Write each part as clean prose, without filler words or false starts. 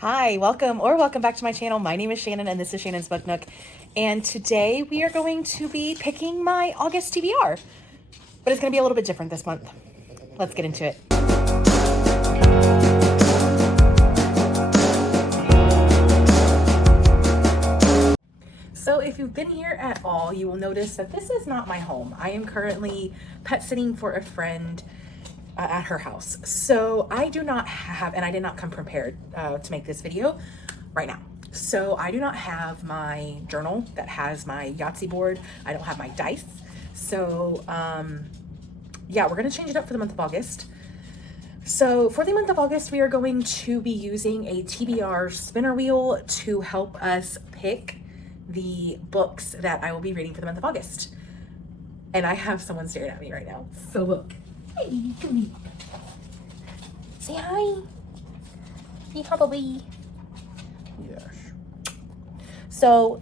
Hi, welcome back to my channel. My name is Shannon and this is Shannon's Book Nook. And today we are going to be picking my August TBR. But it's going to be a little bit different this month. Let's get into it. So if you've been here at all, you will notice that this is not my home. I am currently pet sitting for a friend at her house. So I do not have, and I did not come prepared to make this video right now. So I do not have my journal that has my Yahtzee board. I don't have my dice. So yeah, we're gonna change it up for the month of August. So for the month of August, we are going to be using a TBR spinner wheel to help us pick the books that I will be reading for the month of August. And I have someone staring at me right now. So look. Hey, come here. Say hi. Say hi, baby. Yes. So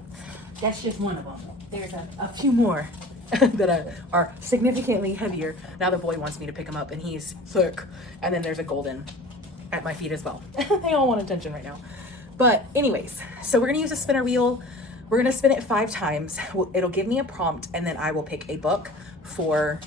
that's just one of them. There's a few more that are significantly heavier. Now the boy wants me to pick him up and he's sick. And then there's a golden at my feet as well. They all want attention right now. But anyways, so we're gonna use a spinner wheel. We're gonna spin it 5 times. It'll give me a prompt and then I will pick a book for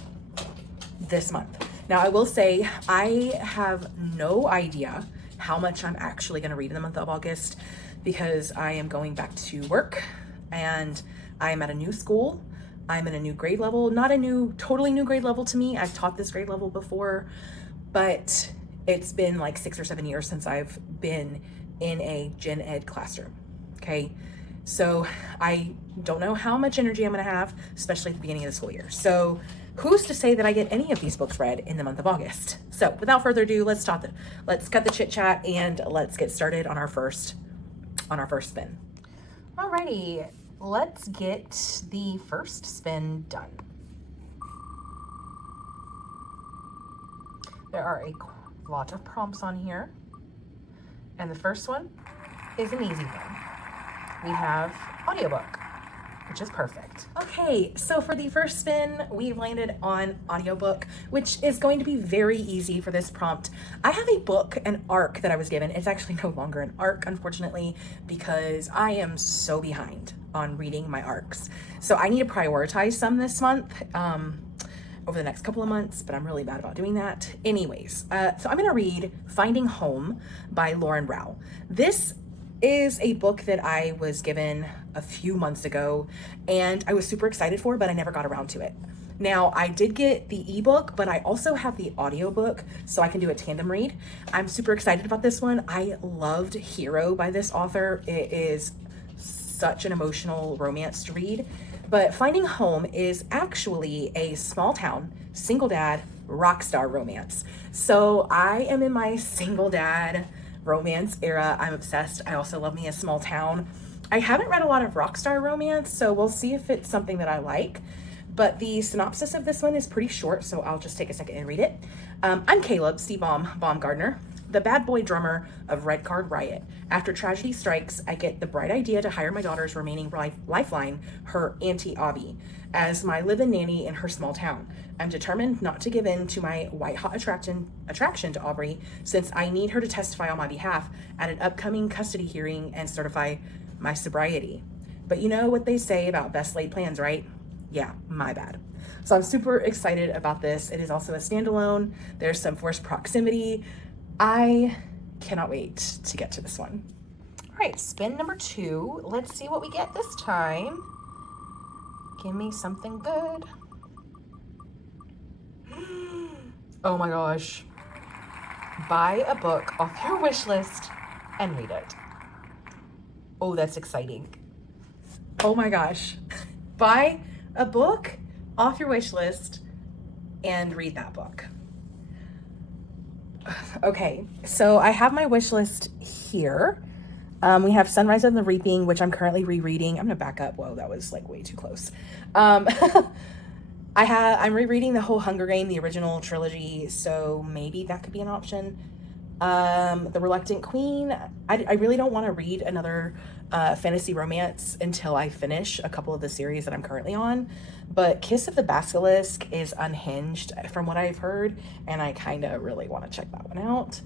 this month. Now I will say I have no idea how much I'm actually gonna read in the month of August because I am going back to work and I am at a new school. I'm in a new grade level, not a totally new grade level to me. I've taught this grade level before, but it's been like 6 or 7 years since I've been in a gen ed classroom, okay? So I don't know how much energy I'm gonna have, especially at the beginning of the school year. So who's to say that I get any of these books read in the month of August? So without further ado, let's cut the chit chat and let's get started on our first spin. Alrighty, let's get the first spin done. There are a lot of prompts on here. And the first one is an easy one. We have audiobook, which is perfect. Okay, so for the first spin, we've landed on audiobook, which is going to be very easy for this prompt. I have a book, an arc that I was given. It's actually no longer an arc, unfortunately, because I am so behind on reading my arcs. So I need to prioritize some this month, over the next couple of months, but I'm really bad about doing that. Anyways, so I'm gonna read Finding Home by Lauren Rao. This is a book that I was given a few months ago and I was super excited for, but I never got around to it. Now I did get the ebook, but I also have the audiobook so I can do a tandem read. I'm super excited about this one. I loved Hero by this author. It is such an emotional romance to read, but Finding Home is actually a small town, single dad, rock star romance. So I am in my single dad romance era. I'm obsessed. I also love me a small town. I haven't read a lot of rockstar romance, so we'll see if it's something that I like. But the synopsis of this one is pretty short, so I'll just take a second and read it. I'm Caleb, Steve Baumgardner, the bad boy drummer of Red Card Riot. After tragedy strikes, I get the bright idea to hire my daughter's remaining lifeline, her Auntie Abby, as my live-in nanny in her small town. I'm determined not to give in to my white-hot attraction to Aubrey, since I need her to testify on my behalf at an upcoming custody hearing and certify my sobriety. But you know what they say about best laid plans, right? Yeah, my bad. So I'm super excited about this. It is also a standalone. There's some forced proximity. I cannot wait to get to this one. All right, spin number 2. Let's see what we get this time. Give me something good. Oh my gosh. Buy a book off your wish list and read it. Oh, that's exciting. Oh my gosh. Buy a book off your wish list and read that book. Okay, so I have my wish list here. We have Sunrise and the Reaping, which I'm currently rereading. I'm gonna back up. Whoa, that was like way too close. I'm rereading the whole Hunger Game, the original trilogy, so maybe that could be an option. The Reluctant Queen. I really don't want to read another fantasy romance until I finish a couple of the series that I'm currently on. But Kiss of the Basilisk is unhinged from what I've heard, and I kind of really want to check that one out.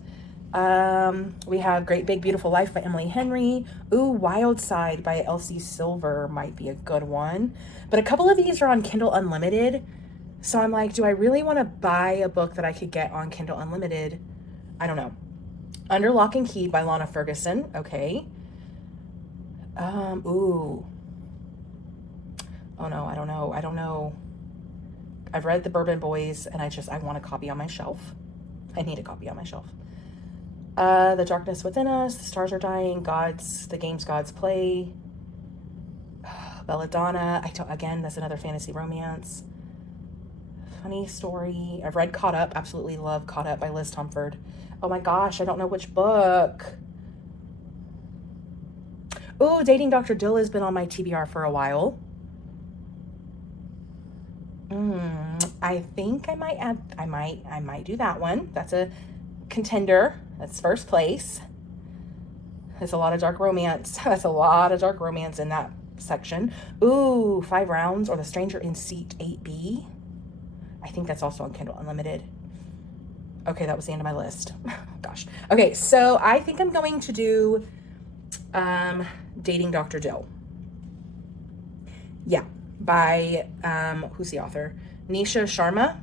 We have Great Big Beautiful Life by Emily Henry. Ooh, Wild Side by Elsie Silver might be a good one. But a couple of these are on Kindle Unlimited. So I'm like, do I really want to buy a book that I could get on Kindle Unlimited? I don't know. Under Lock and Key by Lana Ferguson. Okay. Ooh. Oh no, I don't know. I've read The Bourbon Boys and I want a copy on my shelf. I need a copy on my shelf. The Darkness Within Us, The Stars Are Dying, The Games Gods Play, Belladonna. Again, that's another fantasy romance. Funny Story. I've read Caught Up. Absolutely love Caught Up by Liz Tomford. Oh my gosh, I don't know which book. Oh, Dating Dr. Dill has been on my TBR for a while. I think I might do that one. That's a contender. That's first place. There's a lot of dark romance. That's a lot of dark romance in that section. Ooh, 5 Rounds or The Stranger in Seat 8B. I think that's also on Kindle Unlimited. Okay, that was the end of my list. Gosh. Okay, so I think I'm going to do Dating Dr. Dill. Yeah, by, who's the author? Nisha Sharma.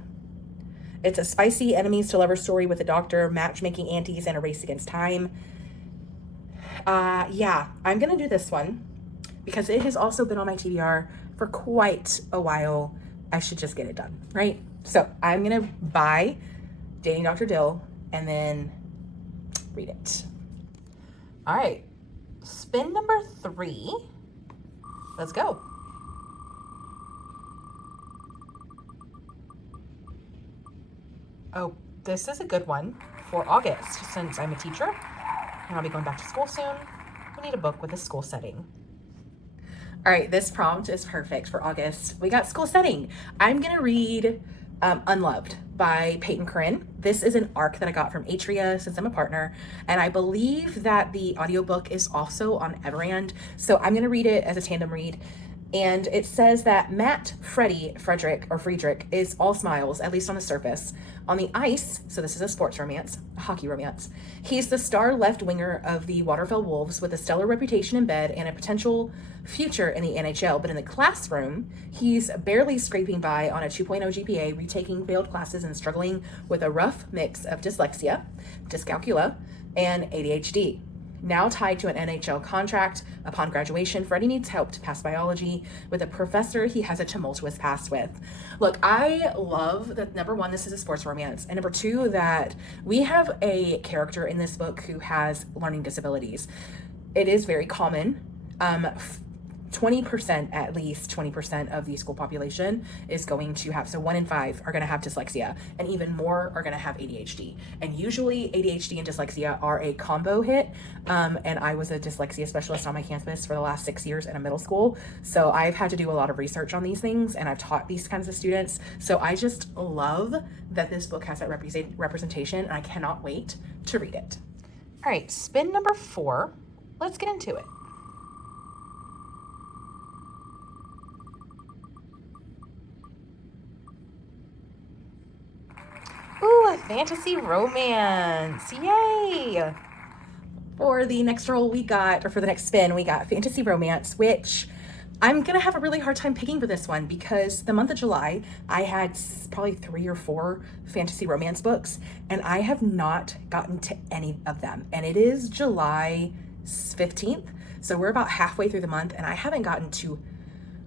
It's a spicy enemies to lovers story with a doctor, matchmaking aunties, and a race against time. Yeah, I'm going to do this one because it has also been on my TBR for quite a while. I should just get it done, right? So I'm going to buy Dating Dr. Dill and then read it. All right, spin number 3. Let's go. Oh, this is a good one for August since I'm a teacher and I'll be going back to school soon. We need a book with a school setting. All right, this prompt is perfect for August. We got school setting. I'm gonna read Unloved by Peyton Corinne. This is an ARC that I got from Atria since I'm a partner, and I believe that the audiobook is also on Everand. So I'm gonna read it as a tandem read. And it says that Matt Friedrich is all smiles, at least on the surface. On the ice, so this is a sports romance, a hockey romance, he's the star left winger of the Waterfell Wolves with a stellar reputation in bed and a potential future in the NHL. But in the classroom, he's barely scraping by on a 2.0 GPA, retaking failed classes and struggling with a rough mix of dyslexia, dyscalculia, and ADHD. Now tied to an NHL contract upon graduation, Freddie needs help to pass biology with a professor he has a tumultuous past with. Look, I love that, number one, this is a sports romance, and number two, that we have a character in this book who has learning disabilities. It is very common. 20%, at least 20% of the school population is going to have, so 1 in 5 are going to have dyslexia, and even more are going to have ADHD. And usually ADHD and dyslexia are a combo hit. And I was a dyslexia specialist on my campus for the last 6 years in a middle school. So I've had to do a lot of research on these things, and I've taught these kinds of students. So I just love that this book has that representation, and I cannot wait to read it. All right, spin number 4. Let's get into it. Ooh, a fantasy romance. Yay! For the next roll for the next spin, we got fantasy romance, which I'm going to have a really hard time picking for this one because the month of July, I had probably 3 or 4 fantasy romance books, and I have not gotten to any of them. And it is July 15th, so we're about halfway through the month, and I haven't gotten to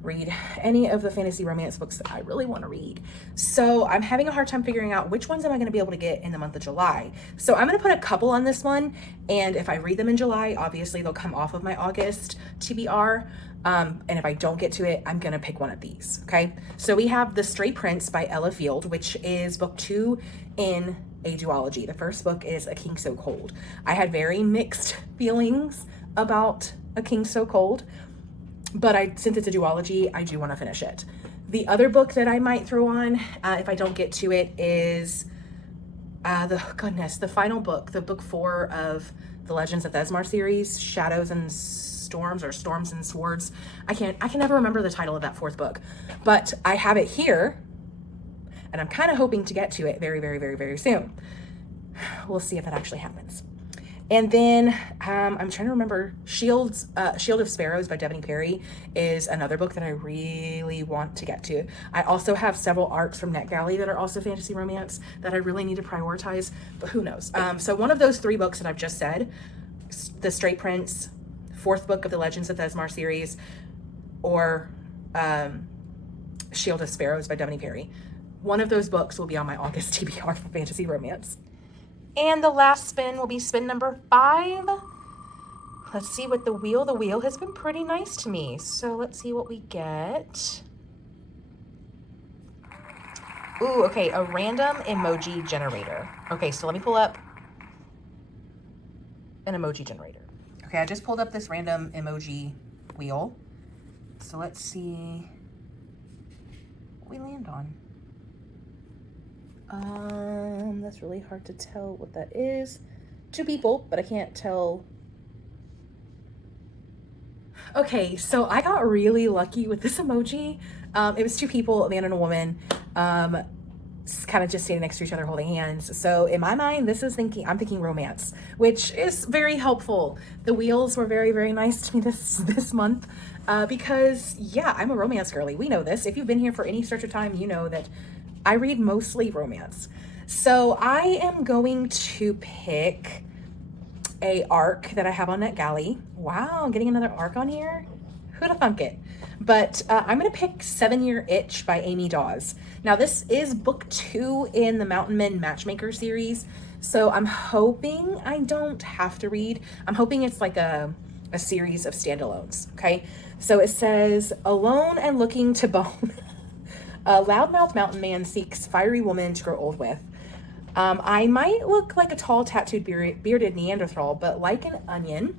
read any of the fantasy romance books that I really want to read. So I'm having a hard time figuring out which ones am I going to be able to get in the month of July. So I'm going to put a couple on this one, and if I read them in July, obviously they'll come off of my August TBR. And if I don't get to it, I'm going to pick one of these. Okay. So we have The Stray Prince by Ella Field, which is book 2 in a duology. The first book is A King So Cold. I had very mixed feelings about A King So Cold, but since it's a duology, I do want to finish it. The other book that I might throw on, if I don't get to it, is the final book, the book 4 of the Legends of Thesmar series, Shadows and Storms, or Storms and Swords. I can never remember the title of that 4th book, but I have it here, and I'm kind of hoping to get to it very, very, very, very soon. We'll see if that actually happens. And then I'm trying to remember, Shield of Sparrows by Devony Perry is another book that I really want to get to. I also have several arcs from NetGalley that are also fantasy romance that I really need to prioritize, but who knows. So one of those 3 books that I've just said, The Stray Prince, 4th book of the Legends of Thesmar series, or Shield of Sparrows by Devony Perry. One of those books will be on my August TBR for fantasy romance. And the last spin will be spin number 5. Let's see what the wheel has been pretty nice to me. So let's see what we get. Ooh, okay, a random emoji generator. Okay, so let me pull up an emoji generator. Okay, I just pulled up this random emoji wheel. So let's see what we land on. That's really hard to tell what that is. 2 people, but I can't tell. Okay, so I got really lucky with this emoji. It was 2 people, a man and a woman, kind of just standing next to each other holding hands. So in my mind, I'm thinking romance, which is very helpful. The wheels were very, very nice to me this month, because yeah, I'm a romance girly. We know this. If you've been here for any stretch of time, you know that I read mostly romance. So I am going to pick a arc that I have on NetGalley. Wow, I'm getting another arc on here. Who'da thunk it? But I'm gonna pick 7 Year Itch by Amy Dawes. Now this is book 2 in the Mountain Men Matchmaker series. So I'm hoping I don't have to read. I'm hoping it's like a series of standalones, okay? So it says, alone and looking to bone. A loudmouth mountain man seeks fiery woman to grow old with. I might look like a tall, tattooed, bearded Neanderthal, but like an onion,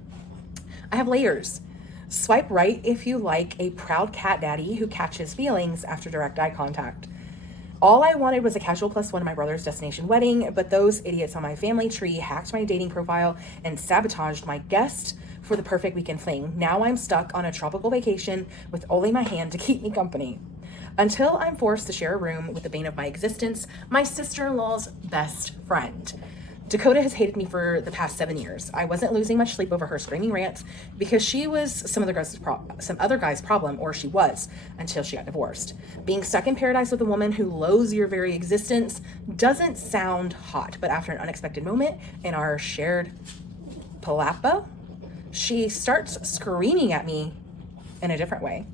I have layers. Swipe right if you like a proud cat daddy who catches feelings after direct eye contact. All I wanted was a casual +1 at my brother's destination wedding, but those idiots on my family tree hacked my dating profile and sabotaged my guest for the perfect weekend fling. Now I'm stuck on a tropical vacation with only my hand to keep me company. Until I'm forced to share a room with the bane of my existence, my sister-in-law's best friend. Dakota has hated me for the past 7 years. I wasn't losing much sleep over her screaming rants because she was some other guy's problem, or she was, until she got divorced. Being stuck in paradise with a woman who loathes your very existence doesn't sound hot, but after an unexpected moment in our shared palapa, she starts screaming at me in a different way.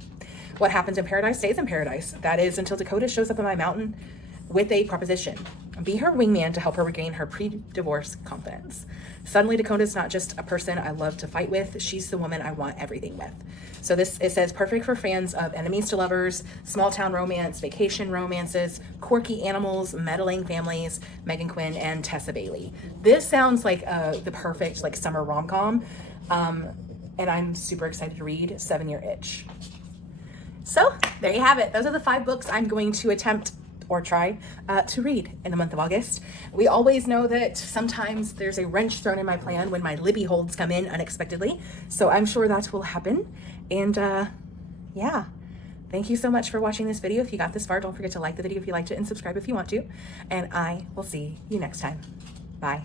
What happens in paradise stays in paradise. That is until Dakota shows up in my mountain with a proposition. Be her wingman to help her regain her pre-divorce confidence. Suddenly, Dakota's not just a person I love to fight with. She's the woman I want everything with. So it says perfect for fans of enemies to lovers, small town romance, vacation romances, quirky animals, meddling families, Megan Quinn and Tessa Bailey. This sounds like the perfect summer rom-com. And I'm super excited to read 7 Year Itch. So there you have it. Those are the 5 books I'm going to attempt or try to read in the month of August. We always know that sometimes there's a wrench thrown in my plan when my Libby holds come in unexpectedly. So I'm sure that will happen. And yeah, thank you so much for watching this video. If you got this far, don't forget to like the video if you liked it and subscribe if you want to. And I will see you next time. Bye.